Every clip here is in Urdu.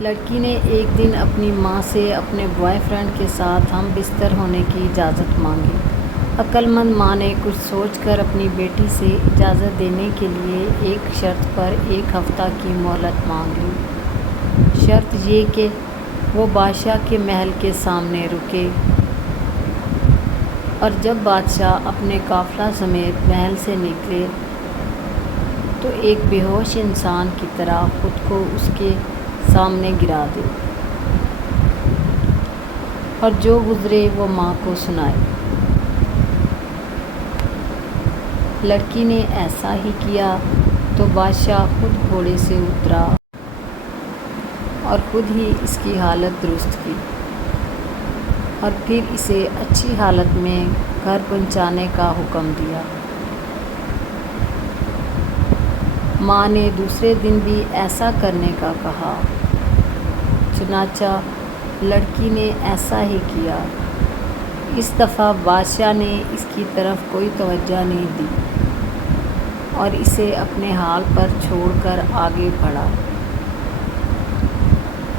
لڑکی نے ایک دن اپنی ماں سے اپنے بوائے فرینڈ کے ساتھ ہم بستر ہونے کی اجازت مانگی۔ عقل مند ماں نے کچھ سوچ کر اپنی بیٹی سے اجازت دینے کے لیے ایک شرط پر 1 ہفتہ کی مہلت مانگ لی۔ شرط یہ کہ وہ بادشاہ کے محل کے سامنے رکے اور جب بادشاہ اپنے قافلہ سمیت محل سے نکلے تو ایک بے ہوش انسان کی طرح خود کو اس کے سامنے گرا دے اور جو گزرے وہ ماں کو سنائے۔ لڑکی نے ایسا ہی کیا تو بادشاہ خود گھوڑے سے اترا اور خود ہی اس کی حالت درست کی اور پھر اسے اچھی حالت میں گھر پہنچانے کا حکم دیا۔ ماں نے دوسرے دن بھی ایسا کرنے کا کہا، چنانچہ لڑکی نے ایسا ہی کیا۔ اس دفعہ بادشاہ نے اس کی طرف کوئی توجہ نہیں دی اور اسے اپنے حال پر چھوڑ کر آگے بڑھا۔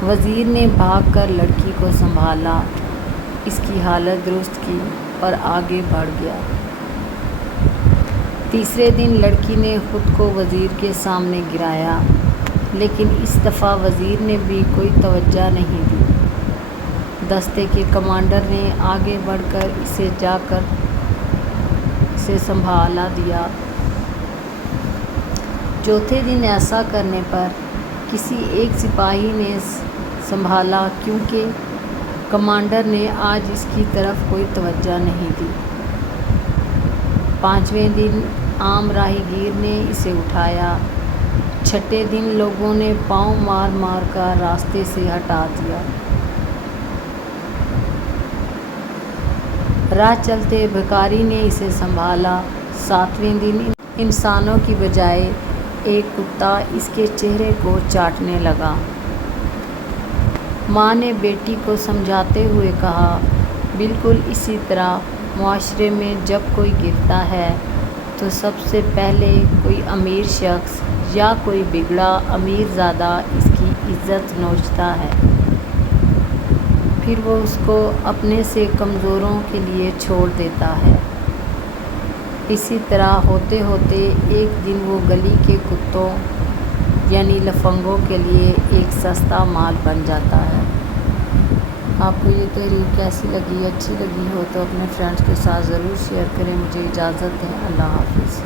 وزیر نے بھاگ کر لڑکی کو سنبھالا، اس کی حالت درست کی اور آگے بڑھ گیا۔ تیسرے دن لڑکی نے خود کو وزیر کے سامنے گرایا، لیکن اس دفعہ وزیر نے بھی کوئی توجہ نہیں دی۔ دستے کے کمانڈر نے آگے بڑھ کر اسے سنبھالا دیا۔ چوتھے دن ایسا کرنے پر کسی ایک سپاہی نے سنبھالا کیونکہ کمانڈر نے آج اس کی طرف کوئی توجہ نہیں دی۔ پانچویں دن عام راہی گیر نے اسے اٹھایا۔ چھٹے دن لوگوں نے پاؤں مار مار کر راستے سے ہٹا دیا۔ راہ چلتے بھکاری نے اسے سنبھالا۔ ساتویں دن انسانوں کی بجائے ایک کتا اس کے چہرے کو چاٹنے لگا۔ ماں نے بیٹی کو سمجھاتے ہوئے کہا، بالکل اسی طرح معاشرے میں جب کوئی گرتا ہے تو سب سے پہلے کوئی امیر شخص یا کوئی بگڑا امیر زادہ اس کی عزت نوچتا ہے، پھر وہ اس کو اپنے سے کمزوروں کے لیے چھوڑ دیتا ہے۔ اسی طرح ہوتے ہوتے ایک دن وہ گلی کے کتوں یعنی لفنگوں کے لیے ایک سستا مال بن جاتا ہے۔ آپ کو یہ تحریر کیسی لگی؟ اچھی لگی ہو تو اپنے فرینڈس کے ساتھ ضرور شیئر کریں۔ مجھے اجازت دیں۔ اللہ حافظ۔